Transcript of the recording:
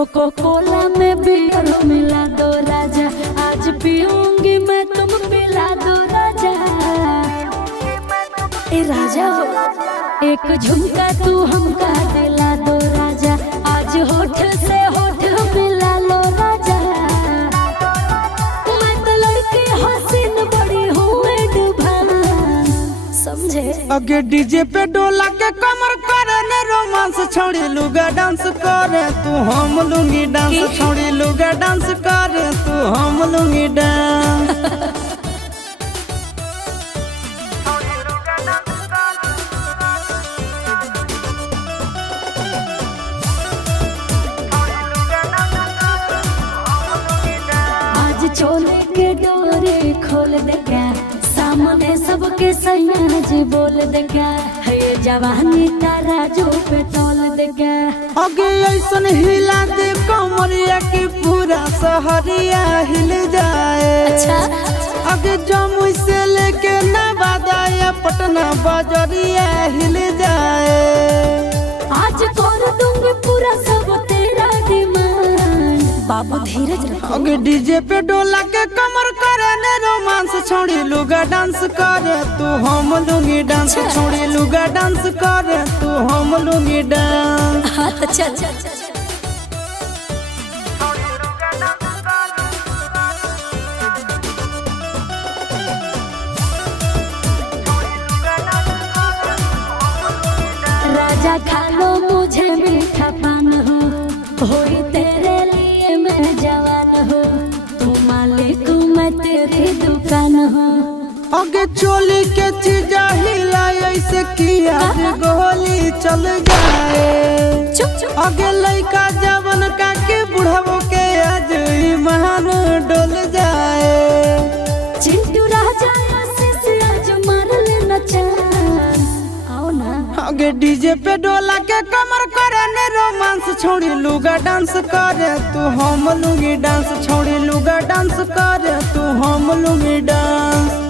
Cocoa कोला में beer मिला दो राजा, आज पीऊंगी मैं तुम पिला दो राजा। ए राजा हो एक झुमका तू हमका दिला दो राजा, आज होठ से होठ मिला लो राजा। मैं तो लड़की हसीन बड़ी हूँ एडवांस, समझे। अगे डीजे पे डोला के कमर करे ने रोमांस, छोड़ी लुगा डांस करे तू हम लूंगी डांस, छोड़ी लुगा डांस करे तू हम लूंगी डांस। आज चोले के डोरे खोल देगा, सामने सबके सैया जी बोल देगा, है जवानी तराजू पे तोल देगा। अगे ऐसन हिला दे कमरिया की पूरा शहरिया हिल जाए। अच्छा अगे जमुई से लेके नवादा या पटना बजरिया हिल जाए। आज कर दूंगी पूरा सब तेरा डिमांड, बाबू धीरज रखो। अगे डीजे पे डोला के कमर करे ने रोमांस, छोड़ी लुगा डांस करे तू हम लूंगी डांस, छोड़ी लुगा डांस करे तू हम लूंगी डांस। अच्छा राजा खा लो मुझे मीठा पान हो, होई तेरे लिए मैं जवान हो, तू मालिक मैं तेरी दुकान हो। अगे चोली के चीजा हिला ऐसे किया गोली चल जाए। चुप अगे लइका जवन का के बुढ़ावो के आज ईमान डोल जाए। चिंटू राजा आशीष आज मार लेना चांस, आओ ना। अगे डीजे पे डोला के कमर करे ने रोमांस, छोड़ी लुगा डांस करे तू हम लूंगी डांस, छोड़ी लुगा डांस करे तू हम लूंगी डांस।